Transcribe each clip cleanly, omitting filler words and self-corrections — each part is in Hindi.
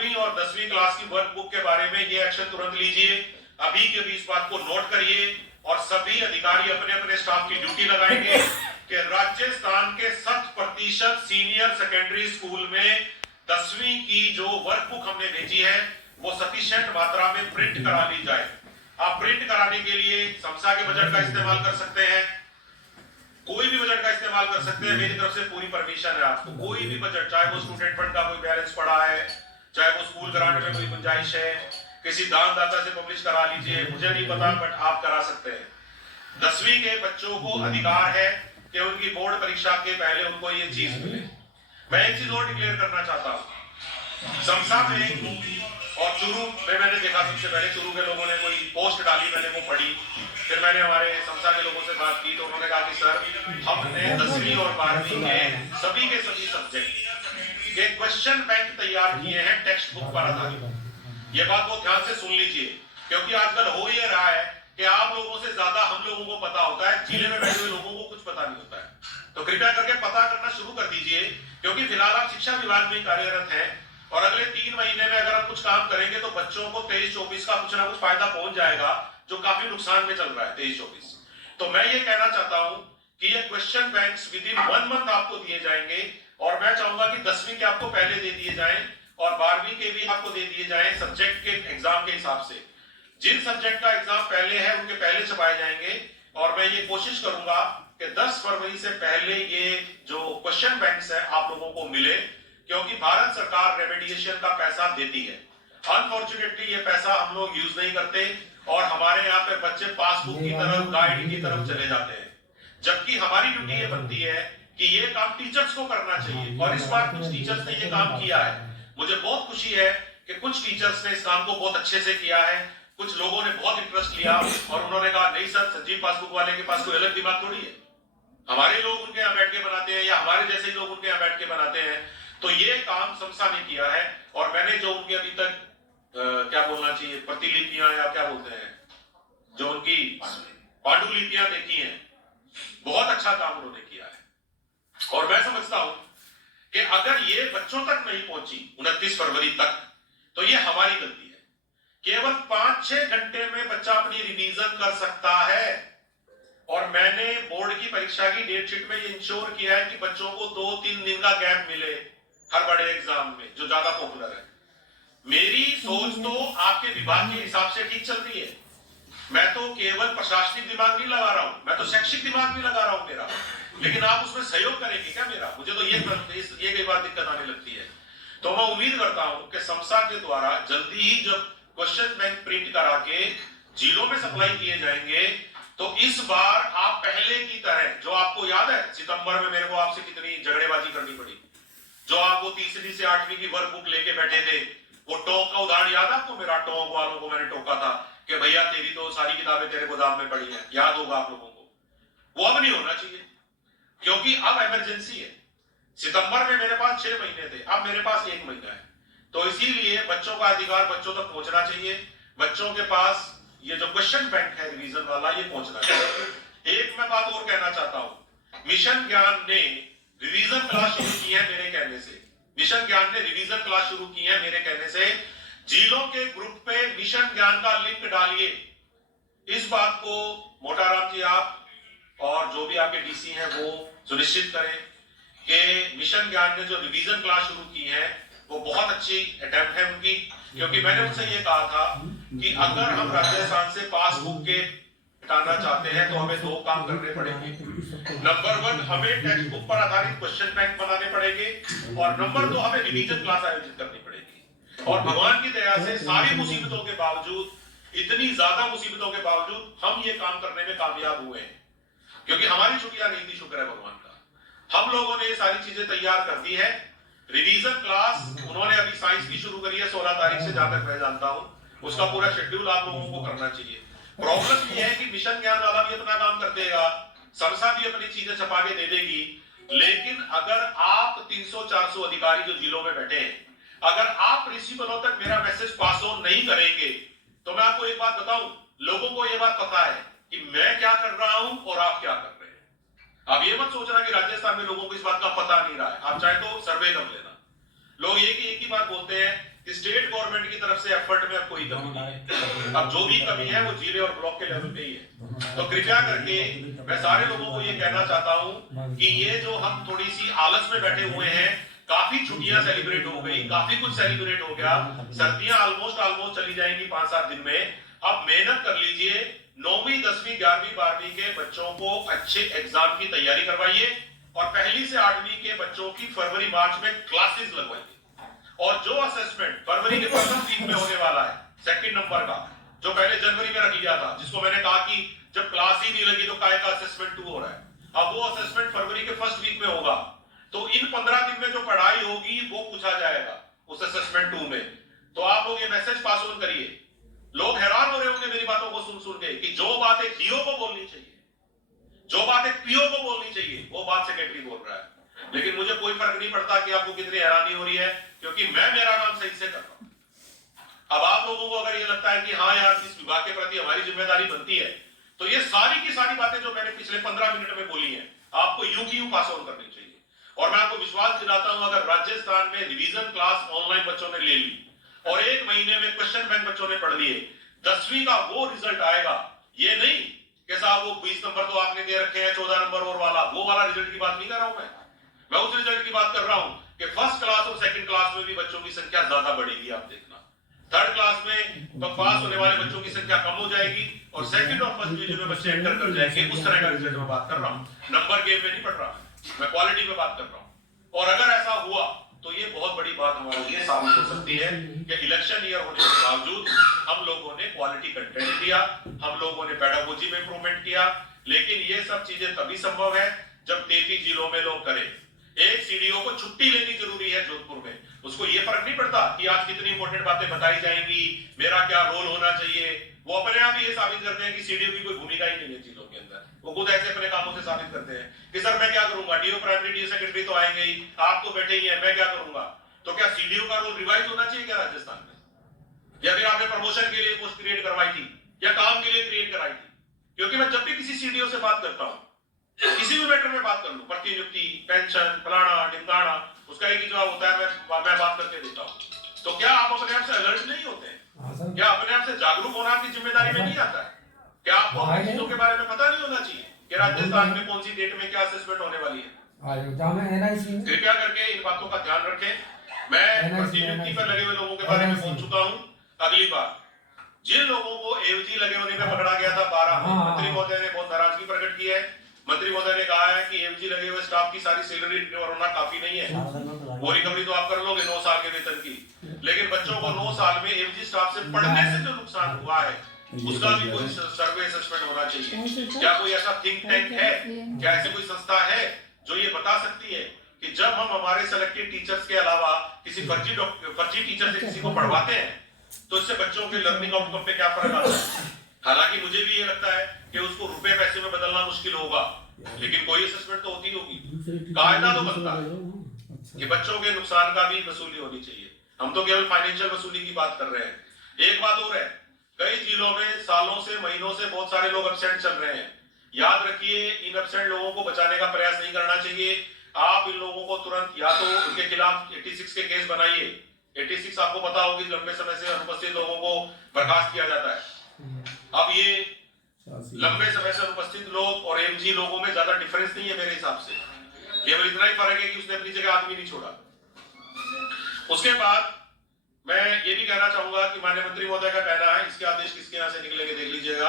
और 10वीं क्लास की वर्कबुक के बारे में ये एक्शन तुरंत लीजिए। अभी के भी इस बात को नोट करिए और सभी अधिकारी अपने अपने स्टाफ की ड्यूटी लगाएंगे कि राजस्थान के 60% सीनियर सेकेंडरी स्कूल में 10वीं की जो वर्कबुक हमने भेजी है वो सफिशिएंट मात्रा में प्रिंट करा ली जाए। आप प्रिंट कराने के लिए समसा के बजट का इस्तेमाल कर सकते हैं, कोई भी बजट का इस्तेमाल कर सकते हैं। मेरी तरफ से पूरी परमिशन है आपको। कोई भी बजट, चाहे वो स्टूडेंट फंड का कोई बैलेंस पड़ा है, चाहे वो स्कूल ग्रांट में कोई गुंजाइश है, किसी दानदाता से पब्लिश करा लीजिए, मुझे नहीं पता, बट आप करा सकते हैं। 10वीं के बच्चों को अधिकार है कि उनकी बोर्ड परीक्षा के पहले उनको ये चीज मिले। मैं एक चीज और डिक्लेयर करना चाहता हूँ। समसा में और चुरू में मैंने देखा, सबसे पहले चुरू के लोगों ने कोई पोस्ट डाली, मैंने वो पढ़ी, फिर मैंने हमारे समसा के लोगों से बात की तो उन्होंने कहा कि सर हमने 10वीं और 12वीं के सभी सब्जेक्ट के क्वेश्चन बैंक तैयार किए हैं टेक्स्ट बुक पर आधारित। ये बात बहुत ध्यान से सुन लीजिए, क्योंकि आजकल हो ये रहा है कि आप लोगों से ज्यादा हम लोगों को पता होता है, जिले में बैठे हुए लोगों को कुछ पता नहीं होता है। तो कृपया करके पता करना शुरू कर दीजिए, क्योंकि फिलहाल आप शिक्षा विभाग में कार्यरत हैं और अगले 3 महीने में अगर आप कुछ काम करेंगे तो बच्चों को 23-24 का कुछ ना कुछ फायदा पहुंच जाएगा, जो काफी नुकसान में चल रहा है 23-24। तो मैं ये कहना चाहता हूं कि ये question banks with in 1 month आपको दिए जाएंगे और मैं चाहूंगा कि 10वीं के आपको पहले दे दिए जाएं और 12वीं के भी आपको दे दिए जाएं सब्जेक्ट के एग्जाम के हिसाब से। जिन सब्जेक्ट का एग्जाम पहले है उनके पहले छपाए जाएंगे और मैं ये कोशिश करूंगा कि 10 फरवरी से पहले ये जो क्वेश्चन बैंक्स है आप लोगों को मिले, क्योंकि भारत सरकार रेमेडिएशन का पैसा देती है। अनफॉर्चुनेटली ये पैसा हम लोग यूज नहीं करते और हमारे यहाँ पे बच्चे पासबुक की तरफ, गाइड की तरफ चले जाते हैं, जबकि हमारी ड्यूटी ये बनती है कि ये काम टीचर्स को करना चाहिए। और इस बार कुछ टीचर्स ने ये काम किया है, मुझे बहुत खुशी है कि कुछ टीचर्स ने इस काम को बहुत अच्छे से किया है। कुछ लोगों ने बहुत इंटरेस्ट लिया और उन्होंने कहा नहीं सर, संजीव पासबुक वाले के पास कोई अलग दिमाग थोड़ी है, हमारे लोग उनके यहाँ बैठ के बनाते हैं या हमारे जैसे ही लोग उनके यहाँ बैठ के बनाते हैं। तो ये काम समसा ने किया है और मैंने जो उनके अभी तक क्या बोलना चाहिए, प्रतिलिपियां या क्या बोलते हैं, जो उनकी पांडुलिपियां देखी हैं, बहुत अच्छा काम उन्होंने किया है। और मैं समझता हूं कि अगर ये बच्चों तक नहीं पहुंची 29 फरवरी तक तो ये हमारी गलती है। केवल 5-6 घंटे में बच्चा अपनी रिवीजन कर सकता है और मैंने बोर्ड की परीक्षा की डेट शीट में ये इंश्योर किया है कि बच्चों को 2-3 दिन का गैप मिले हर बड़े एग्जाम में जो ज्यादा पॉपुलर है। मेरी सोच तो आपके विभाग के हिसाब से ठीक चल रही है, मैं तो केवल प्रशासनिक दिमाग नहीं लगा रहा हूं, मैं तो शैक्षिक दिमाग भी लगा रहा हूं मेरा, लेकिन आप उसमें सहयोग करेंगे क्या मेरा? मुझे तो ये कई बार दिक्कत आने लगती है। तो मैं उम्मीद करता हूं कि समसा के द्वारा जल्दी ही जब क्वेश्चन बैंक प्रिंट करा के जिलों में सप्लाई किए जाएंगे तो इस बार आप पहले की तरह, जो आपको याद है सितंबर में मेरे को आपसे कितनी झगड़ेबाजी करनी पड़ी, जो आप वो 3री से 8वीं की वर्कबुक लेके बैठे थे, वो टोक का उदाहरण याद है आपको? मेरा टोक वालों को मैंने टोका था कि भैया तेरी तो सारी किताबें तेरे गोदाम में पड़ी हैं, याद होगा आप लोगों को। वो अब नहीं होना चाहिए, क्योंकि अब इमरजेंसी है। सितंबर में मेरे पास 6 महीने थे, अब मेरे पास 1 महीना है। तो इसीलिए बच्चों का अधिकार बच्चों तक पहुंचना चाहिए, बच्चों के पास ये जो क्वेश्चन बैंक है रिवीजन वाला, ये पहुंचना चाहिए। एक मैं बात और कहना चाहता हूं, मिशन ज्ञान ने रिवीजन क्लास शुरू की है मेरे कहने से, मिशन ज्ञान ने रिवीजन क्लास शुरू की है मेरे कहने से। जिलों के ग्रुप पे मिशन ज्ञान का लिंक डालिए। इस बात को मोटाराम जी आप और जो भी आपके डीसी हैं वो सुनिश्चित करें कि मिशन ज्ञान ने जो रिवीजन क्लास शुरू की है वो बहुत अच्छी अटेम्प्ट है उनकी, क्योंकि मैंने उनसे ये कहा था कि अगर हम राजस्थान से पासबुक के हटाना चाहते हैं तो हमें 2 काम करने पड़ेंगे। नंबर 1, हमें टेक्स्ट बुक पर आधारित क्वेश्चन बैंक बनाने पड़ेंगे और नंबर 2, हमें रिवीजन क्लास आयोजित करनी पड़ेगी। और भगवान की दया से सारी मुसीबतों के बावजूद, इतनी ज्यादा मुसीबतों के बावजूद हम ये काम करने में कामयाब हुए हैं, क्योंकि हमारी छुट्टियां नहीं थी, शुक्र है भगवान का। हम लोगों ने ये सारी चीजें तैयार कर दी है। रिवीजन क्लास उन्होंने अभी साइंस की शुरू करी है 16 तारीख से, जहां तक मैं जानता हूं, उसका पूरा शेड्यूल आप लोगों को करना चाहिए। प्रॉब्लम ये है कि मिशन ज्ञान वाला भी अपना काम कर देगा, समसा भी अपनी चीजें छपा के दे देगी, लेकिन अगर आप 300-400 अधिकारी जो जिलों में बैठे हैं, अगर आप प्रिंसिपलों तक मेरा मैसेज पास ऑन नहीं करेंगे तो मैं आपको एक बात बताऊं, लोगों को यह बात पता है कि मैं क्या कर रहा हूं और आप क्या कर रहे हैं। अब ये मत सोचना कि राजस्थान में लोगों को इस बात का पता नहीं रहा है, आप चाहे तो सर्वे कर लेना। लोग एक ही बात बोलते हैं कि स्टेट गवर्नमेंट की तरफ से एफर्ट में अब कोई कमी नहीं है। अब जो भी कमी है वो जिले और ब्लॉक के लेवल पे ही है। तो कृपया करके मैं सारे लोगों को ये कहना चाहता हूं कि ये जो हम थोड़ी सी आलस में बैठे हुए हैं, काफी छुट्टियां सेलिब्रेट हो गई, काफी कुछ सेलिब्रेट हो गया, सर्दियां ऑलमोस्ट चली जाएंगी 5-7 दिन में। अब मेहनत कर लीजिए, 9वीं 10वीं 11वीं 12वीं के बच्चों को अच्छे एग्जाम की तैयारी करवाइए और पहली से 8वीं के बच्चों की फरवरी मार्च में क्लासेस लगवाइए। और जो असेसमेंट फरवरी के प्रथम वीक में होने वाला है, सेकंड नंबर का, जो पहले जनवरी में रख लिया था, जिसको मैंने कहा कि जब क्लास ही नहीं लगी तो काय का असेसमेंट 2 हो रहा है, अब वो असेसमेंट फरवरी के फर्स्ट वीक में होगा। तो इन 15 दिन में जो पढ़ाई होगी वो पूछा जाएगा उस असेसमेंट 2 में। तो आप लोग ये मैसेज पास ऑन करिए। लोग हैरान हो रहे होंगे मेरी बातों को सुन के कि जो बात एक डीओ को बोलनी चाहिए, जो बात एक पीओ को बोलनी चाहिए, वो बात सेक्रेटरी बोल रहा है। लेकिन मुझे कोई फर्क नहीं पड़ता कि आपको कितनी हैरानी हो रही है, क्योंकि मैं मेरा काम सही से कर रहा हूं। अब आप लोगों को अगर ये लगता है कि हाँ यार इस विभाग के प्रति हमारी जिम्मेदारी बनती है, तो ये सारी की सारी बातें जो मैंने पिछले 15 मिनट में बोली हैं, आपको यूं की यूं पास ऑन करनी चाहिए। और मैं आपको विश्वास दिलाता हूं, अगर राजस्थान में रिवीजन क्लास ऑनलाइन बच्चों ने ले ली और 1 महीने में क्वेश्चन बैंक बच्चों ने पढ़ लिए, 10वीं का वो रिजल्ट आएगा। ये नहीं कि साहब वो 20 नंबर तो आपने दे रखे हैं, 14 नंबर और वाला, वो वाला रिजल्ट की बात नहीं कर रहा हूं मैं उस रिजल्ट की बात कर रहा हूं कि फर्स्ट क्लास और सेकंड क्लास में भी बच्चों की संख्या ज्यादा बढ़ेगी। आप देखना, थर्ड क्लास में तो पास होने वाले बच्चों की संख्या कम हो जाएगी और सेकंड और फर्स्ट डिवीजन में बच्चे एंटर कर जाएंगे। उस तरह का रिजल्ट मैं बात कर रहा हूं, नंबर गेम में नहीं पढ़ रहा मैं क्वालिटी पे बात कर रहा हूं। और अगर ऐसा हुआ तो ये बहुत बड़ी बात हमारे लिए साबित हो सकती है कि इलेक्शन ईयर होने के बावजूद हम लोगों ने क्वालिटी कंटेंट दिया, हम लोगों ने पेडागोजी में इंप्रूवमेंट किया। लेकिन ये सब चीजें तभी संभव है जब 33 जिलों में लोग करें। एक सीडीओ को छुट्टी लेनी जरूरी है जोधपुर में, उसको ये फर्क नहीं पड़ता कि आज कितनी इंपॉर्टेंट बातें बताई जाएंगी, मेरा क्या रोल होना चाहिए। वो अपने आप ही ये साबित करते हैं कि सीडीओ की कोई भूमिका ही नहीं है जिलों के अंदर। वो खुद ऐसे अपने कामों से साबित करते हैं कि सर मैं क्या करूंगा, डीओ प्राइमरी डीओ सेक्रेटरी तो आएंगे ही, आप तो बैठे ही हैं, मैं क्या करूंगा। तो क्या सीडीओ का रोल रिवाइज होना चाहिए क्या राजस्थान में, या फिर आपने प्रमोशन के लिए पोस्ट क्रिएट करवाई थी या काम के लिए क्रिएट कराई थी? क्योंकि मैं जब भी किसी सीडीओ से बात करता हूं, किसी भी मैटर में बात कर लूं, प्रतिनियुक्ति, पेंशन, फलाना ढिमकाना, उसका एक ही जवाब होता है मैं बात करके देता हूं। तो क्या आप अपने आप से अलर्ट नहीं होते हैं? क्या अपने आप से जागरूक होना आपकी जिम्मेदारी में नहीं आता है? क्या आपको अपनी चीजों के बारे में पता नहीं होना चाहिए कि राजस्थान में कौन सी डेट में क्या असेसमेंट होने वाली है? कृपया करके इन बातों का ध्यान रखें। मैं प्रतिनियुक्ति पर लगे हुए लोगों के बारे में बोल चुका हूं। अगली बार जिन लोगों को एवजी लगे होने में पकड़ा गया था 12 में, मंत्री महोदय ने बहुत नाराजगी प्रकट की है। मंत्री महोदय ने कहा है कि एवजी लगे हुए स्टाफ की सारी सैलरी रिकवर होना काफी नहीं है, वो रिकवरी तो आप कर लोगे 9 साल के वेतन की, लेकिन बच्चों को 9 साल में एवजी स्टाफ से पढ़ने से जो नुकसान हुआ है उसका भी कोई सर्वे असेसमेंट होना चाहिए। क्या कोई ऐसा थिंक टैंक है, क्या ऐसी कोई संस्था है जो ये बता सकती है कि जब हम हमारे सिलेक्टेड टीचर्स के अलावा किसी फर्जी टीचर से किसी को पढ़वाते हैं तो इससे बच्चों के लर्निंग आउटकम पे क्या फर्क आता है? हालांकि मुझे भी ये लगता है कि उसको रुपए पैसे में बदलना मुश्किल होगा, लेकिन कोई असेसमेंट तो होती होगी। कायदा तो बनता है कि बच्चों के नुकसान का भी वसूली होनी चाहिए। हम तो केवल फाइनेंशियल वसूली की बात कर रहे हैं। एक बात और है, कई जिलों में सालों से महीनों से बहुत सारे लोग एब्सेंट चल रहे हैं। याद रखिए, इन एब्सेंट लोगों को बचाने का प्रयास नहीं करना चाहिए। आप इन लोगों को तुरंत या तो उनके खिलाफ 86 के केस बनाइए। 86 आपको पता होगी, लंबे समय से अनुपस्थित लोगों को बर्खास्त किया जाता है। अब ये लंबे समय से अनुपस्थित लोग और एमजी लोगों में ज्यादा डिफरेंस नहीं है मेरे हिसाब से, केवल इतना ही फर्क है कि उसने अपनी जगह आदमी नहीं छोड़ा। उसके बाद मैं ये भी कहना चाहूंगा कि माननीय मंत्री महोदय का कहना है, इसके आदेश किसके यहाँ से निकलेंगे देख लीजिएगा,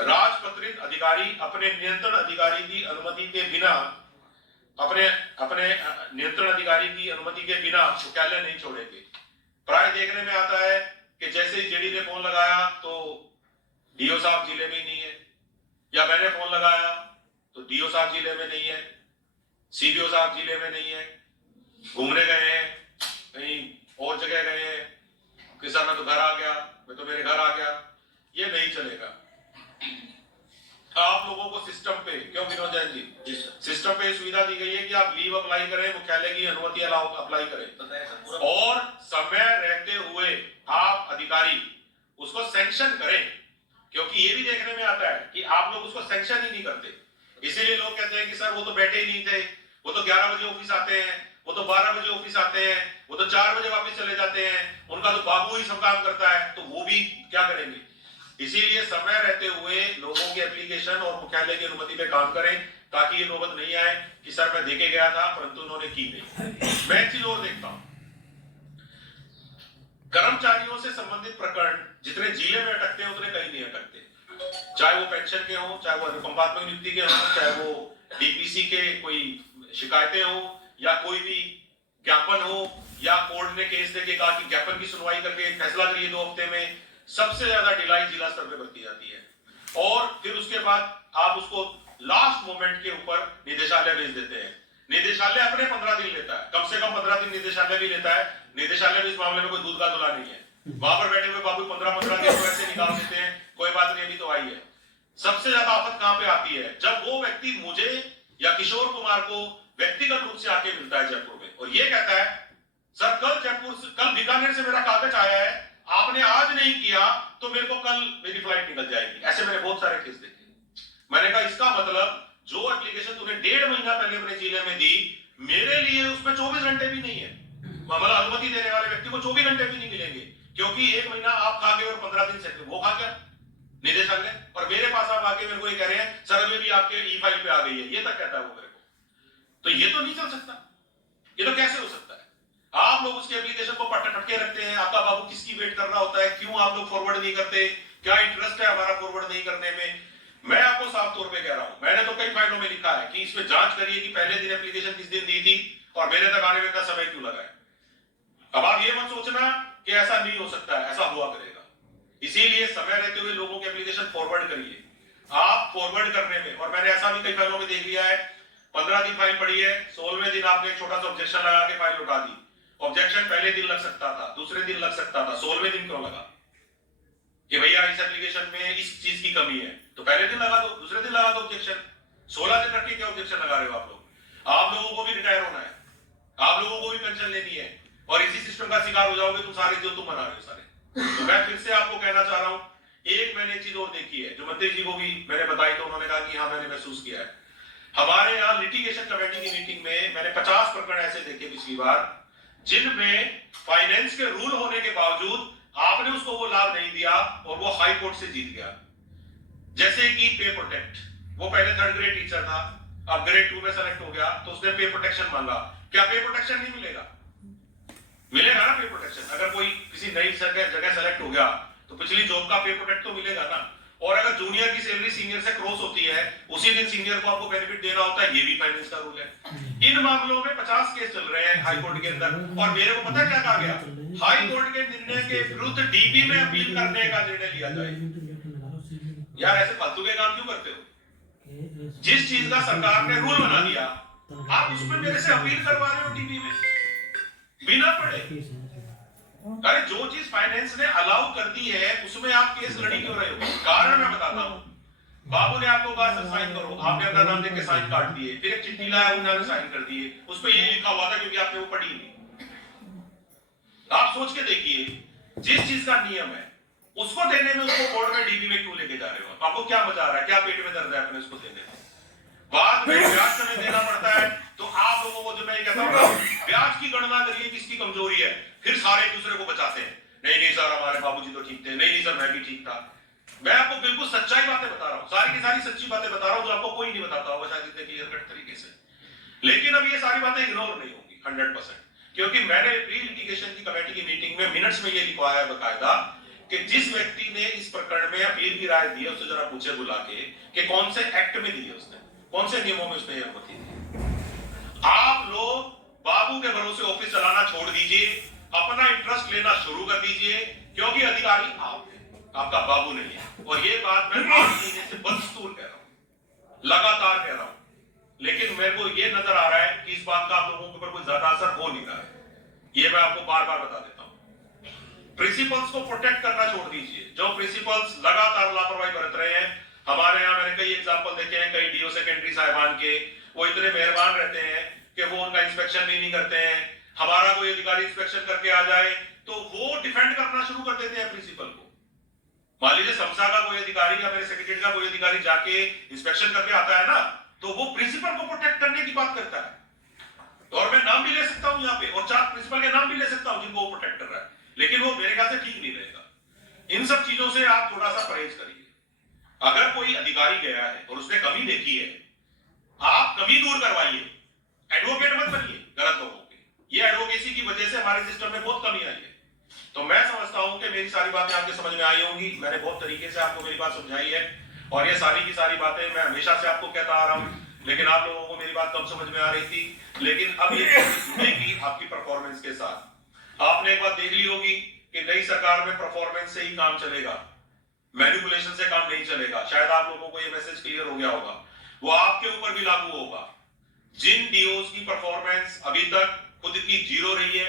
राजपत्रित अधिकारी अपने नियंत्रण अधिकारी की अनुमति के बिना मुख्यालय नहीं छोड़ेंगे। प्राय देखने में आता है कि जैसे ही जेडी ने फोन लगाया तो डीओ साहब जिले में ही नहीं है, या मैंने फोन लगाया तो डीओ साहब जिले में नहीं है, सीडीओ साहब जिले में नहीं है, घूमने गए हैं, कहीं और जगह गए हैं, किसी मैं तो घर आ गया, मैं तो मेरे घर आ गया। ये नहीं चलेगा। आप लोगों को सिस्टम पे, क्यों विनोद जैन जी, सिस्टम पे सुविधा दी गई है कि आप लीव अप्लाई करें, मुख्यालय की अनुमति अप्लाई करें और समय रहते हुए आप अधिकारी उसको सैंक्शन करें, क्योंकि ये भी देखने में आता है कि आप लोग उसको सैंक्शन ही नहीं करते। इसीलिए लोग कहते हैं कि सर वो तो बैठे ही नहीं थे, वो तो 11 बजे ऑफिस आते हैं, वो तो 12 बजे ऑफिस आते हैं, वो तो 4 बजे वापस चले जाते हैं, उनका तो बाबू ही सब काम करता है, तो वो भी क्या करेंगे। इसीलिए समय रहते हुए लोगों के एप्लीकेशन और मुख्यालय की अनुमति पे काम करें, ताकि ये नौबत नहीं आए कि सर मैं देके गया था परंतु उन्होंने की नहीं। मैं एक चीज और देखता हूं, कर्मचारियों से संबंधित प्रकरण जितने जिले में अटकते हैं उतने कहीं नहीं अटकते, चाहे वो पेंशन के हों, चाहे वो अनुकंपात्मक नियुक्ति के हों, चाहे वो डीपीसी के कोई शिकायतें हो, या कोई भी ज्ञापन हो, या कोर्ट ने केस देके कहा कि ज्ञापन की सुनवाई करके फैसला करिए 2 हफ्ते में। सबसे ज्यादा ढिलाई जिला स्तर पे बरती जाती है और फिर उसके बाद आप उसको लास्ट मोमेंट के ऊपर निदेशालय भेज देते हैं। निदेशालय अपने 15 दिन लेता है, कम से कम 15 दिन निदेशालय भी लेता है। निदेशालय भी इस मामले में कोई दूध का धुला नहीं है, वहां पर बैठे हुए बाबू 15 दिन को ऐसे निकाल देते हैं, कोई बात नहीं अभी तो आई है। सबसे ज्यादा आफत कहां पे आती है, जब वो व्यक्ति मुझे या किशोर कुमार को व्यक्तिगत रूप से आके मिलता है जयपुर में और ये कहता है सर कल बीकानेर से मेरा कागज आया है, आपने आज नहीं किया तो मेरे को कल मेरी फ्लाइट निकल जाएगी। ऐसे मैंने बहुत सारे केस देखे। मैंने कहा इसका मतलब जो एप्लीकेशन तूने 1.5 महीना पहले अपने जिले में दी, मेरे लिए उसमें 24 घंटे भी नहीं है, मतलब अनुमति देने वाले व्यक्ति को 24 घंटे भी नहीं मिलेंगे, क्योंकि 1 महीना आप खा गए और 15 दिन से वो खा गया निदेशालय, और मेरे पास आप आके मेरे को ये कह रहे हैं सर अभी भी आपके ई फाइल पे आ गई है, ये तक कहता है वो मेरे को। तो ये तो नहीं चल सकता, ये तो कैसे हो सकता है। आप लोग उसके एप्लीकेशन को पटके रखते हैं, आपका बाबू किसकी वेट कर रहा होता है, क्यों आप लोग फॉरवर्ड नहीं करते, क्या इंटरेस्ट है हमारा फॉरवर्ड नहीं करने में। मैं आपको साफ तौर पे कह रहा हूं, मैंने तो कई फाइलों में लिखा है कि इसमें जांच करिए कि पहले दिन एप्लीकेशन किस दिन दी थी और मेरे तक आने में इतना समय क्यों लगा है। अब आप ये मत सोचना कि ऐसा नहीं हो सकता है, ऐसा हुआ करेगा। इसीलिए समय रहते हुए लोगों के एप्लीकेशन फॉरवर्ड करिए। आप फॉरवर्ड करने में, और मैंने ऐसा भी कई फाइलों में देख लिया है, 15 दिन फाइल पड़ी है, 16वें दिन आपने एक छोटा सा ऑब्जेक्शन लगा के फाइल उठा दी। ऑब्जेक्शन पहले दिन लग सकता था, दूसरे दिन लग सकता था, 16वें दिन क्यों लगा कि भैया इस एप्लीकेशन में इस चीज की कमी है, तो पहले दिन लगा दो, दूसरे दिन लगा दो ऑब्जेक्शन। 16 दिन रख के क्या ऑब्जेक्शन लगा रहे हो आप लोग। आप लोगों को भी रिटायर होना है, आप लोगों को भी पेंशन लेनी है, और इसी सिस्टम का शिकार हो जाओगे तुम सारे जो तुम बना रहे हो सारे। तो मैं फिर से आपको कहना चाह रहा हूं, एक मैंने चीज और देखी है जो मंत्री जी को भी मैंने बताई, तो उन्होंने कहा कि हाँ मैंने महसूस किया है। हमारे यहाँ लिटिगेशन कमेटी की मीटिंग में मैंने 50 प्रकरण ऐसे देखे पिछली बार, जिनमें फाइनेंस के रूल होने के बावजूद आपने उसको वो लाभ नहीं दिया और वो हाई कोर्ट से जीत गया। जैसे कि पे प्रोटेक्ट, वो पहले 3rd ग्रेड टीचर था, अब ग्रेड 2 में सेलेक्ट हो गया, तो उसने पे प्रोटेक्शन मांगा। क्या पे प्रोटेक्शन नहीं मिलेगा? मिलेगा ना पे प्रोटेक्शन। अगर कोई किसी नई जगह सेलेक्ट हो गया तो पिछली जॉब का पे प्रोटेक्ट तो मिलेगा ना। और अगर जूनियर की सैलरी सीनियर से क्रॉस होती है, उसी दिन सीनियर को आपको बेनिफिट देना होता है, ये भी फाइनेंस का रूल है। इन मामलों में 50 केस चल रहे हैं हाई कोर्ट के अंदर, और मेरे को पता क्या कहा गया, हाई कोर्ट के निर्णय के विरुद्ध डीबी में अपील करने का निर्णय लिया जाए। यार ऐसे फालतू के काम क्यों करते हो? जिस चीज का सरकार ने रूल बना दिया, आप उसमें मेरे से अपील करवा रहे हो डीबी में बिना पढ़े। अरे जो चीज फाइनेंस ने अलाउ कर दी है उसमें आप केस लड़ी क्यों रहे हो? कारण मैं बताता हूं। बाबू ने आपको कहा सर साइन करो, आपने अपना नाम देख के साइन काट दिए, फिर एक चिट्ठी लाया उन्होंने साइन कर दिए, उस पर ये लिखा हुआ था क्योंकि आपने वो पढ़ी नहीं। आप सोच के देखिए, जिस चीज का नियम है उसको देने में उसको कोर्ट में डीबी में क्यों लेके जा रहे हो? आपको क्या मजा आ रहा है? क्या पेट में दर्द है अपने उसको देने में? बाद में ब्याज समय देना पड़ता है, तो आप लोगों को जो मैं कहता हूं ब्याज की गणना करिए किसकी कमजोरी है, फिर सारे एक दूसरे को बचाते हैं, नहीं सर हमारे बाबूजी तो ठीक थे, नहीं सर मैं भी ठीक था। मैं आपको बिल्कुल सच्चाई बातें बता रहा हूं, सारी की सारी सच्ची बातें बता रहा हूं जो आपको कोई नहीं बताता होगा शायद इतने क्लियर कट तरीके से। लेकिन अब ये सारी बातें इग्नोर नहीं होंगी 100%, क्योंकि मैंने प्री लिटिगेशन की कमेटी की मीटिंग में मिनट्स में ये लिखवाया है बकायदा कि जिस व्यक्ति ने इस प्रकरण में अपील की राय दी है उससे जरा पूछे बुला के कि कौन से एक्ट में दी है उसने, कौन से नियमों में उसने अनुमति दी। आप लोग बाबू के भरोसे ऑफिस चलाना छोड़ दीजिए, अपना इंटरेस्ट लेना शुरू कर दीजिए, क्योंकि अधिकारी आप हैं, आपका बाबू नहीं है। और ये बात मैं 8 महीने से बदस्तूर कह रहा हूं, लगातार कह रहा हूं, लेकिन मेरे को ये नजर आ रहा है कि इस बात का आप लोगों के ऊपर कोई ज्यादा असर हो नहीं रहा है। ये मैं आपको बार बार बता देता हूं। प्रिंसिपल्स को प्रोटेक्ट करना छोड़ दीजिए। जो प्रिंसिपल्स लगातार लापरवाही बरत रहे हैं, हमारे यहाँ मैंने कई एग्जाम्पल देखे हैं, कई डीओ सेकेंडरी साहिबान के, वो इतने मेहरबान रहते हैं कि वो उनका इंस्पेक्शन भी नहीं करते हैं। हमारा कोई अधिकारी इंस्पेक्शन करके आ जाए तो वो डिफेंड करना शुरू कर देते हैं प्रिंसिपल को। मान लीजिए समसा का कोई अधिकारी या मेरे सेक्रेटरी का कोई अधिकारी जाके इंस्पेक्शन करके आता है ना, तो वो प्रिंसिपल को प्रोटेक्ट करने की बात करता है। और मैं नाम भी ले सकता हूं यहाँ पे, और 4 प्रिंसिपल के नाम भी ले सकता हूं जिनको वो प्रोटेक्ट कर रहा है, लेकिन वो मेरे ख्याल से ठीक नहीं रहेगा। इन सब चीजों से आप थोड़ा सा परहेज करिए। अगर कोई अधिकारी गया है और उसने कमी देखी है, आप कमी दूर करवाइए, एडवोकेट मत बनिए गलत लोगों के। ये एडवोकेसी की वजह से हमारे सिस्टम में बहुत कमी आई है। तो मैं समझता हूं कि मेरी सारी बातें आपके समझ में आई होंगी। मैंने बहुत तरीके से आपको मेरी बात समझाई है, और ये सारी की सारी बातें मैं हमेशा से आपको कहता आ रहा हूं, लेकिन आप लोगों को मेरी बात कम समझ में आ रही थी। लेकिन अब ये जुड़ेगी आपकी परफॉर्मेंस के साथ। आपने एक बात देख ली होगी कि नई सरकार में परफॉर्मेंस से ही काम चलेगा, मैनिपुलेशन से काम नहीं चलेगा। शायद आप लोगों को ये मैसेज क्लियर हो गया होगा। वो आपके ऊपर भी लागू होगा। जिन डीओस की परफॉर्मेंस अभी तक खुद की जीरो रही है,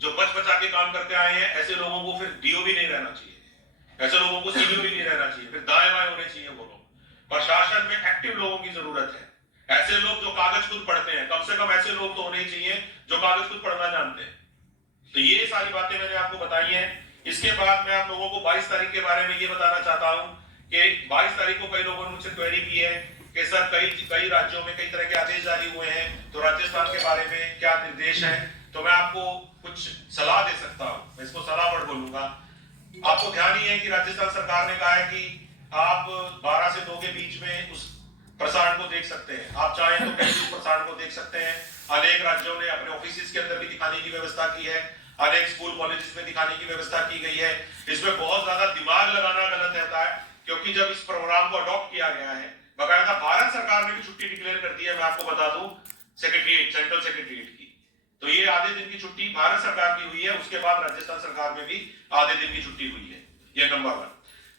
जो बच बचा के काम करते आए हैं, ऐसे लोगों को फिर डीओ भी नहीं रहना चाहिए, ऐसे लोगों को सीडीओ भी नहीं रहना चाहिए, फिर दाएं बाएं होने चाहिए वो लोग। प्रशासन में एक्टिव लोगों की जरूरत है, ऐसे लोग जो कागज खुद पढ़ते हैं। कम से कम ऐसे लोग तो होने चाहिए जो कागज खुद पढ़ना जानते हैं। तो ये सारी बातें मैंने आपको बताई हैं। इसके बाद मैं आप लोगों को 22 तारीख के बारे में ये बताना चाहता हूं कि 22 तारीख को कई लोगों ने मुझसे क्वेरी की है कि सर कई राज्यों में कई तरह के आदेश जारी हुए हैं, तो राजस्थान के बारे में क्या निर्देश है। तो मैं आपको कुछ सलाह दे सकता हूं, मैं इसको सलाह वर्ड बोलूंगा। आपको ध्यान ही है कि राजस्थान सरकार ने कहा है कि आप 12 से 2 के बीच में उस प्रसारण को देख सकते हैं। आप चाहें तो कहीं भी प्रसारण को देख सकते हैं। अनेक राज्यों ने अपने ऑफिस के अंदर भी दिखाने की व्यवस्था की है, अनेक स्कूल कॉलेजेस में दिखाने की व्यवस्था की गई है। इसमें बहुत ज्यादा दिमाग लगाना गलत रहता है, क्योंकि जब इस प्रोग्राम को अडॉप्ट किया गया है, बकायदा भारत सरकार ने भी छुट्टी डिक्लेयर कर दी है। मैं आपको बता दूं, सेक्रेटरीट, सेंट्रल सेक्रेटरीट की, तो ये आधे दिन की छुट्टी भारत सरकार की हुई है। उसके बाद राजस्थान सरकार में भी आधे दिन की छुट्टी हुई है। ये नंबर 1।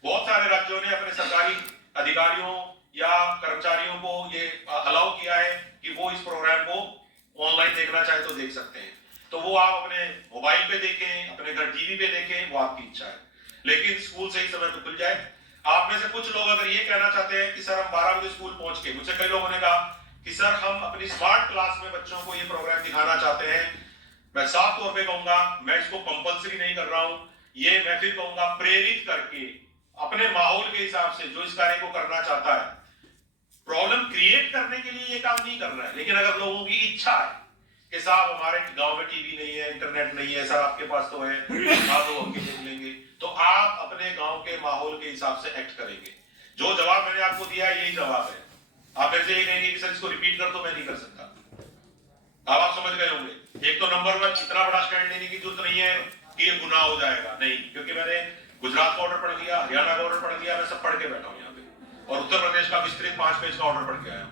बहुत सारे राज्यों ने अपने सरकारी अधिकारियों या कर्मचारियों को ये अलाउ किया है कि वो इस प्रोग्राम को ऑनलाइन देखना चाहे तो देख सकते हैं। तो वो आप अपने मोबाइल पे देखें, अपने घर टीवी पे देखें, वो आपकी इच्छा है, लेकिन स्कूल सही समय पे खुल जाए। आप में से कुछ लोग अगर ये कहना चाहते हैं कि सर हम 12 बजे स्कूल पहुंच के, मुझसे कई लोगों ने कहा कि सर हम अपनी स्मार्ट क्लास में बच्चों को ये प्रोग्राम दिखाना चाहते हैं। मैं साफ तौर पे कहूंगा, मैं इसको कंपलसरी नहीं कर रहा हूं, ये मैं फिर कहूंगा प्रेरित करके अपने माहौल के हिसाब से जो इस कार्य को करना चाहता है। प्रॉब्लम क्रिएट करने के लिए ये काम नहीं कर रहा है, लेकिन अगर लोगों की इच्छा है कि साहब हमारे गांव में टीवी नहीं है, इंटरनेट नहीं है, सर आपके पास तो है, आप लोग हमके देख लेंगे, तो आप अपने गांव के माहौल के हिसाब से एक्ट करेंगे। जो जवाब मैंने आपको दिया यही जवाब है। आप मेरे से ये कहेंगे कि सर इसको रिपीट कर दो, मैं नहीं कर सकता। अब आप समझ गए होंगे। एक तो नंबर 1, इतना बड़ा स्टैंड लेने की जरूरत नहीं है कि ये गुनाह हो जाएगा, नहीं, क्योंकि मैंने गुजरात का ऑर्डर पढ़ लिया, हरियाणा का ऑर्डर पढ़ लिया, मैं सब पढ़ के बैठा हूं यहाँ पे, और उत्तर प्रदेश का विस्तृत 5 पेज का ऑर्डर पढ़ के आया हूं।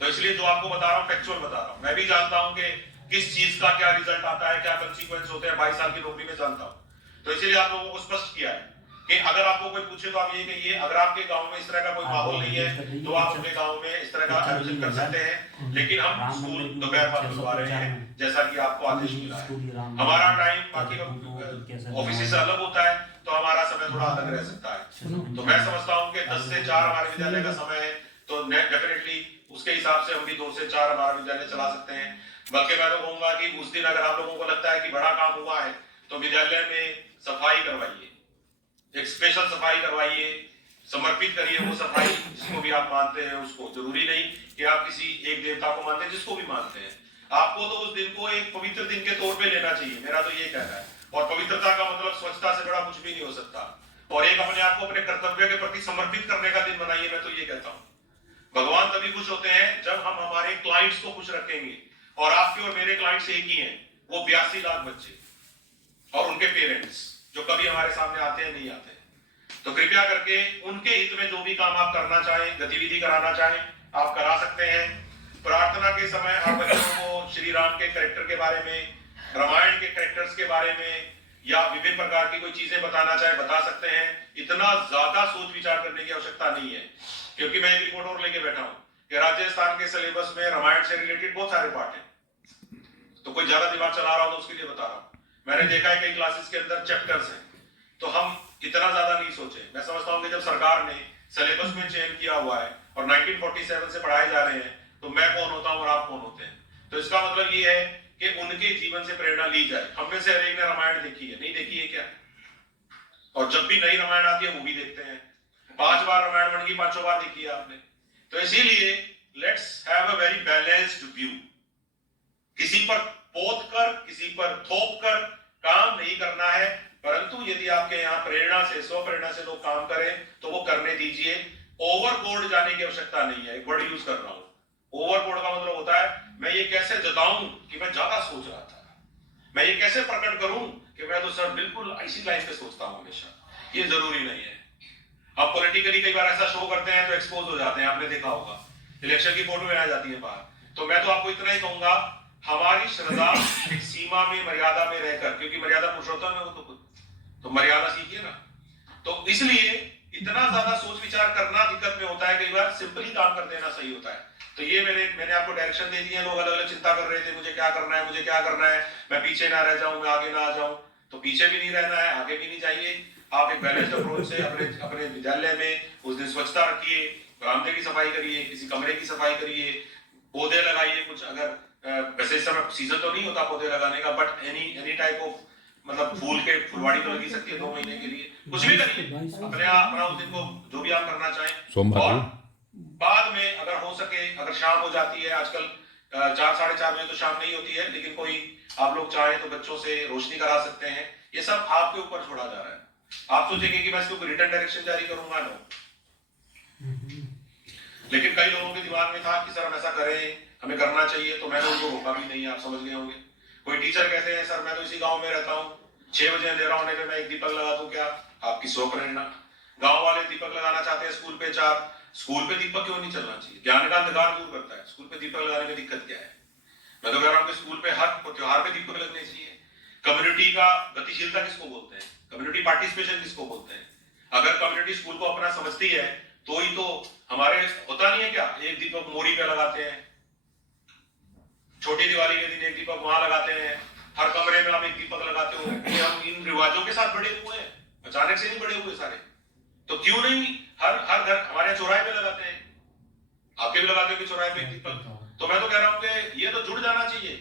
तो इसलिए जो आपको बता रहा हूं फैक्चुअल बता रहा हूं। मैं भी जानता हूं कि किस चीज का क्या रिजल्ट आता है, क्या कंसीक्वेंस होते हैं। 22 साल की नौकरी में जानता हूं। तो इसीलिए आप लोगों को स्पष्ट किया है कि अगर आपको कोई पूछे तो आप ये कहिए, अगर आपके गांव में इस तरह का कोई माहौल नहीं है तो आप अपने गांव में इस तरह का आयोजन कर सकते हैं, लेकिन हम स्कूल दोपहर बाद खुलवा रहे हैं जैसा कि आपको आदेश मिला है। हमारा टाइम बाकी ऑफिस से अलग होता है, तो हमारा समय थोड़ा अलग रह सकता है। तो मैं समझता हूँ कि 10 से 4 हमारे विद्यालय का समय है, तो डेफिनेटली उसके हिसाब से हम भी 2 से 4 हमारा विद्यालय चला सकते हैं। बल्कि मैं तो कहूंगा कि उस दिन अगर आप लोगों को लगता है कि बड़ा काम हुआ है, तो विद्यालय में सफाई करवाइए, एक स्पेशल सफाई करवाइए, समर्पित करिए वो सफाई जिसको भी आप मानते हैं उसको। जरूरी नहीं कि आप किसी एक देवता को मानते हैं, जिसको भी मानते हैं, आपको तो उस दिन को एक पवित्र दिन के तौर पे लेना चाहिए। मेरा तो ये कहना है। और पवित्रता का मतलब स्वच्छता से बड़ा कुछ भी नहीं हो सकता। और एक अपने आप को अपने कर्तव्य के प्रति समर्पित करने का दिन बनाइए, मैं तो ये कहता हूं। भगवान तभी खुश होते हैं जब हम हमारे क्लाइंट्स को खुश रखेंगे, और आपके और मेरे क्लाइंट्स एक ही हैं, वो 82 लाख बच्चे और उनके पेरेंट्स जो कभी हमारे सामने आते हैं, नहीं आते। तो कृपया करके उनके हित में जो भी काम आप करना चाहें, गतिविधि कराना चाहें, आप करा सकते हैं। प्रार्थना के समय आप बच्चों को श्री राम के कैरेक्टर के बारे में, रामायण के कैरेक्टर्स के बारे में, या विभिन्न प्रकार की कोई चीजें बताना चाहे बता सकते हैं। इतना ज्यादा सोच विचार करने की आवश्यकता नहीं है, क्योंकि मैं एक रिपोर्ट और लेके बैठा हूं कि राजस्थान के सिलेबस में रामायण से रिलेटेड बहुत सारे पार्ट हैं। तो कोई ज्यादा दिमाग चला रहा हो तो उसके लिए बता रहा हूं। मैंने देखा है कई क्लासेस के अंदर चैप्टर्स हैं, तो हम इतना ज्यादा नहीं सोचे। मैं समझता हूं कि जब सरकार ने सिलेबस में चयन किया हुआ है और 1947 से पढ़ाए जा रहे हैं, तो मैं कौन होता हूं और आप कौन होते हैं। तो इसका मतलब ये है कि उनके जीवन से प्रेरणा ली जाए। हमने से हर एक ने रामायण देखी है, नहीं देखी है क्या? और जब भी नई रामायण आती है वो भी देखते हैं। 5 बार रामायण बन गई, 5 बार देखी है आपने। तो इसीलिए let's have a very balanced view. किसी पर पोत कर, किसी पर थोप कर काम नहीं करना है, परंतु यदि आपके यहाँ प्रेरणा से, स्व प्रेरणा से लोग काम करें तो वो करने दीजिए। ओवरबोर्ड जाने की आवश्यकता नहीं है। एक वर्ड यूज कर रहा हूं, ओवरबोर्ड का मतलब होता है मैं ये कैसे जताऊं कि मैं ज्यादा सोच रहा था, मैं ये कैसे प्रकट करूं कि मैं तो सर बिल्कुल इसी लाइन पे सोचता हूं हमेशा। ये जरूरी नहीं है। अब पॉलिटिकली कई बार ऐसा शो करते हैं तो एक्सपोज हो जाते हैं, आपने देखा होगा, इलेक्शन की फोटो में आ जाती है बाहर। तो मैं तो आपको इतना ही कहूंगा, हमारी श्रद्धा एक सीमा में, मर्यादा में रहकर, क्योंकि मर्यादा पुरुषोत्तम है वो तो खुद, तो मर्यादा सीखिए ना। तो इसलिए इतना ज्यादा सोच विचार करना दिक्कत में होता है, कई बार सिंपली काम कर देना सही होता है। तो ये मैंने आपको डायरेक्शन दे दिए। लोग अलग अलग चिंता कर रहे थे, मुझे क्या करना है, मुझे क्या करना है, मैं पीछे ना रह जाऊं, मैं आगे ना आ जाऊं। तो पीछे भी नहीं रहना है, आगे भी नहीं चाहिए। आप एक बैलेंस्ड अप्रोच से अपने विद्यालय में उस दिन स्वच्छता रखिए, बरामदे की सफाई करिए, किसी कमरे की सफाई करिए, पौधे लगाइए कुछ। अगर वैसे इस समय सीजन तो नहीं होता पौधे लगाने का, बट एनी टाइप ऑफ, मतलब फूल के फुलवाड़ी तो लगी सकती है 2 महीने के लिए, कुछ भी करिए अपना उस दिन को जो भी आप करना चाहें। और बाद में अगर हो सके, अगर शाम हो जाती है, आजकल 4 साढ़े 4 बजे तो शाम नहीं होती है, लेकिन कोई आप लोग चाहें तो बच्चों से रोशनी करा सकते हैं। ये सब आपके ऊपर छोड़ा जा रहा है। आप सोचेंगे कि मैं इसको रिटर्न डायरेक्शन जारी करूंगा, नो। लेकिन कई लोगों के दिमाग में था कि सर हम ऐसा करें, हमें करना चाहिए, तो मैंने उनको रोका भी नहीं। आप समझ गए होंगे। कोई टीचर कहते हैं सर मैं तो इसी गांव में रहता हूँ, 6 बजे अंधेरा होने पे मैं एक दीपक लगा दूं क्या? आपकी स्व प्रेरणा। गांव वाले दीपक लगाना चाहते हैं स्कूल पे 4, स्कूल पे दीपक क्यों नहीं चलना चाहिए? ज्ञान का अंधकार दूर करता है, स्कूल पे दीपक लगाने में दिक्कत क्या है? मैं तो कह रहा हूँ कि स्कूल पे हर त्योहार पे दीपक लगने चाहिए। कम्युनिटी का गतिशीलता किसको बोलते हैं? कम्युनिटी पार्टिसिपेशन किसको बोलते हैं? अगर कम्युनिटी स्कूल को अपना समझती है तो ही तो हमारे होता नहीं है क्या, एक दीपक मोरी पे लगाते हैं, छोटी दिवाली के दिन एक दीपक वहां लगाते हैं, हर कमरे में आप एक दीपक लगाते हो। ये हम इन रिवाजों के साथ बड़े हुए हैं, अचानक से नहीं बड़े हुए सारे। तो क्यों नहीं हर घर, हमारे चौराहे पे लगाते हैं, आपके भी लगाते हो कि चौराहे पे एक दीपक। तो मैं तो कह रहा हूं कि ये तो जुड़ जाना चाहिए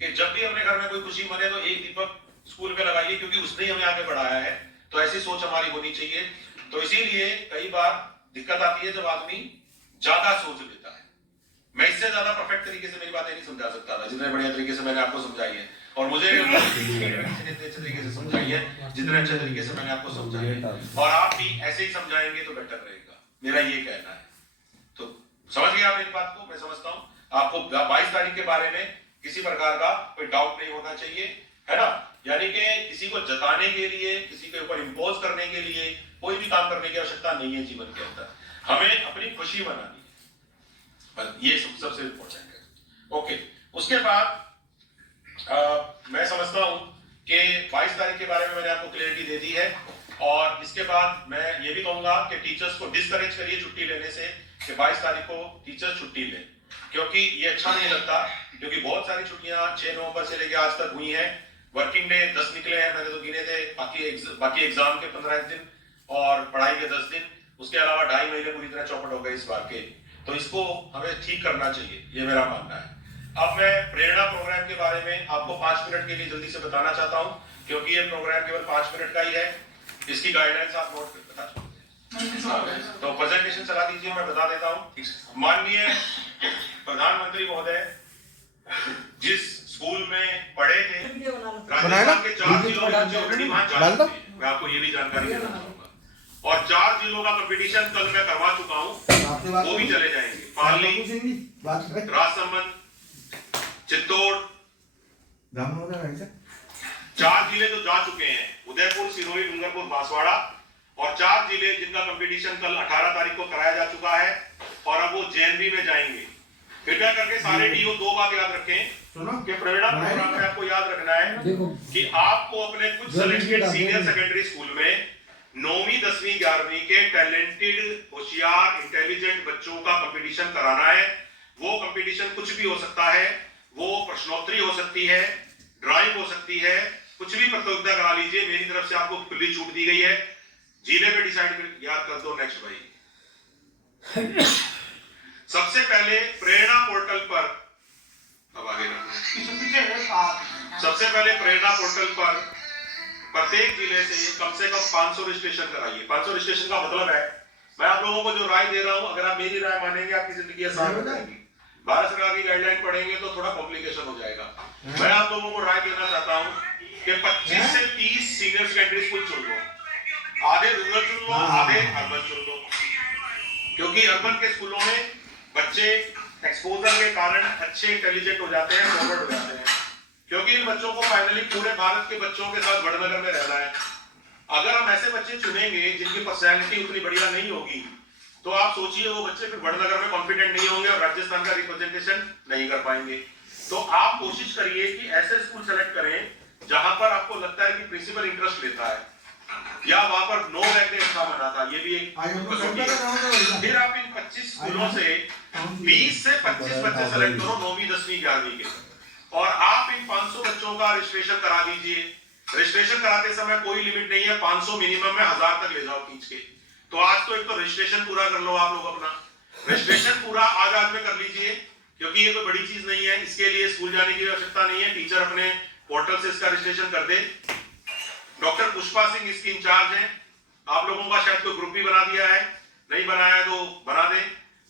कि जब भी अपने घर में कोई खुशी मने तो एक दीपक स्कूल पे लगाइए, क्योंकि उसने हमें आगे बढ़ाया है। तो ऐसी सोच हमारी होनी चाहिए। तो इसीलिए कई बार दिक्कत आती है जब आदमी ज्यादा सोच लेता है। मैं इससे ज्यादा परफेक्ट तरीके से मेरी बातें नहीं समझा सकता था जितने बढ़िया तरीके से मैंने आपको समझाई है, और मुझे अच्छे तरीके से समझाई है जितने अच्छे तरीके से मैंने आपको समझाई है, और आप भी ऐसे ही समझाएंगे तो बेटर रहेगा, मेरा ये कहना है। तो समझ गए आप मेरी बात को? मैं समझता हूँ आपको 22 तारीख के बारे में किसी प्रकार का कोई डाउट नहीं होना चाहिए, है ना? यानी कि किसी को जताने के लिए, किसी के ऊपर इंपोज करने के लिए कोई भी काम करने की आवश्यकता नहीं है जीवन के अंदर। हमें अपनी खुशी मनानी है, ये सबसे इंपॉर्टेंट है। ओके, उसके बाद मैं समझता हूं कि 22 तारीख के बारे में मैंने आपको क्लियरिटी दे दी है। और इसके बाद मैं ये भी कहूंगा कि टीचर्स को डिस्करेज करिए छुट्टी लेने से, कि 22 तारीख को टीचर्स छुट्टी लें, क्योंकि ये अच्छा नहीं लगता। क्योंकि बहुत सारी छुट्टियां 6 नवंबर से लेकर आज तक हुई हैं। वर्किंग डे 10 निकले हैं, मैंने तो गिने थे, बाकी एग्जाम के 15 दिन और पढ़ाई के 10 दिन, उसके अलावा 2.5 महीने पूरी तरह चौपट हो गए इस बार के। तो इसको हमें ठीक करना चाहिए, ये मेरा मानना है। अब मैं प्रेरणा प्रोग्राम के बारे में आपको 5 मिनट के लिए जल्दी से बताना चाहता हूं, क्योंकि ये प्रोग्राम केवल 5 मिनट का ही है। इसकी गाइडलाइंस आप नोट कर बता सकते। तो प्रेजेंटेशन चला दीजिए, मैं बता देता हूं। माननीय प्रधानमंत्री महोदय जिस स्कूल में पढ़े थे, राजस्थान के 4 जिलों में बच्चे ऑलरेडी वहां जा चुके हैं। मैं आपको ये भी जानकारी देना चाहूंगा। और 4 जिलों का कंपटीशन कल मैं करवा चुका हूं, वो भी चले जाएंगे। पाली, राजसमंद, चित्तौड़, 4 जिले जो जा चुके हैं, उदयपुर, सिरोही, डूंगरपुर, बांसवाड़ा, और 4 जिले जिनका कंपटीशन कल 18 तारीख को कराया जा चुका है, और अब वो जेएनवी में जाएंगे। कृपया करके सारे डीओ 2 बात याद रखें कि प्रेरणा प्रोग्राम में आपको याद रखना है कि आपको अपने कुछ सेलेक्टेड सीनियर सेकेंडरी स्कूल में 9वीं, 10वीं, 11वीं के टैलेंटेड, होशियार, इंटेलिजेंट बच्चों का कंपटीशन कराना है। वो कंपटीशन कुछ भी हो सकता है, वो प्रश्नोत्तरी हो सकती है, ड्राइंग हो सकती है, कुछ भी प्रतियोगिता करा लीजिए। मेरी तरफ से आपको खुली छूट दी गई है। जिले पे डिसाइड कर याद कर दो। नेक्स्ट भाई, सबसे पहले प्रेरणा पोर्टल पर, अब आगे सबसे पहले प्रेरणा पोर्टल पर प्रत्येक जिले से कम 500 रजिस्ट्रेशन कराइए। 500 रजिस्ट्रेशन का मतलब है, मैं आप लोगों को जो राय दे रहा हूं, अगर आप मेरी राय मानेंगे आपकी जिंदगी आसान हो जाएगी। भारत सरकार की गाइडलाइन पढ़ेंगे तो थोड़ा कॉम्प्लिकेशन हो जाएगा। मैं आप लोगों को राय देना चाहता हूं कि 25 से 30 सीनियर सेकेंडरी स्कूल चुन लो, आधे रूरल चुन लो, आधे अर्बन चुन लो, क्योंकि अर्बन के स्कूलों में बच्चे एक्सपोजर के कारण अच्छे इंटेलिजेंट हो जाते हैं, फॉरवर्ड हो जाते हैं, क्योंकि इन बच्चों को फाइनली पूरे भारत के बच्चों के साथ वडनगर में रहना है। अगर हम ऐसे बच्चे चुनेंगे जिनकी पर्सनैलिटी उतनी बढ़िया नहीं होगी, तो आप सोचिए वो बच्चे फिर वडनगर में कॉन्फिडेंट नहीं होंगे और राजस्थान का रिप्रेजेंटेशन नहीं कर पाएंगे। तो आप कोशिश करिए कि ऐसे स्कूल सेलेक्ट करें जहां पर आपको लगता है कि प्रिंसिपल इंटरेस्ट लेता है, या वहां पर नो बैक अच्छा बना था, ये भी एक कसौटी है। फिर आप इन 25 स्कूलों से 20 से 25 बच्चे सेलेक्ट करो 9वीं 10वीं 11वीं के, और आप इन 500 बच्चों का रजिस्ट्रेशन करा दीजिए। रजिस्ट्रेशन कराते समय कोई लिमिट नहीं है, 500 मिनिमम में 1000 तक ले जाओ खींच के। तो आज तो एक तो रजिस्ट्रेशन पूरा कर लो, आप लोग अपना रजिस्ट्रेशन पूरा आज में कर लीजिए, क्योंकि ये कोई बड़ी चीज नहीं है, इसके लिए स्कूल जाने की आवश्यकता नहीं है, टीचर अपने पोर्टल से इसका रजिस्ट्रेशन कर दे। डॉक्टर पुष्पा सिंह इसकी इंचार्ज हैं, आप लोगों का शायद कोई ग्रुप भी बना दिया है, नहीं बनाया तो बना दे,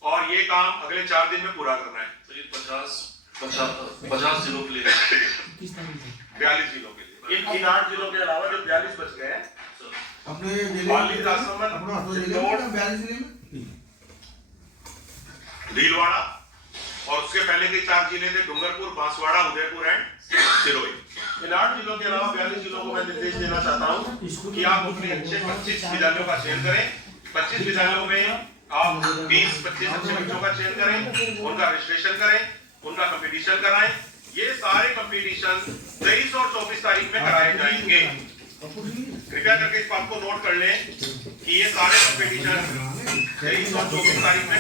और ये काम अगले 4 दिन में पूरा करना है। तो ये 50 जिलों के लिए 42 जिलों के लिए, इन 8 जिलों के अलावा जो 42 बच गए हैं अपने भीलवाड़ा, और उसके पहले के 4 जिले थे डूंगरपुर, बांसवाड़ा, उदयपुर एंड सिरोही। इन 8 जिलों के अलावा 42 जिलों को मैं निर्देश देना चाहता हूं कि आप अपने अच्छे 25 विद्यालयों का चयन करें। 25 विद्यालयों में आप 20-25 अच्छे बच्चों का चयन करें, उनका रजिस्ट्रेशन करें, उनका कंपटीशन कराएं। ये सारे कंपटीशन 23 और 24 तारीख में कराए जाएंगे। कृपया करके इस बात को नोट कर लें कि ये सारे कंपटीशन 23 और 24 तारीख में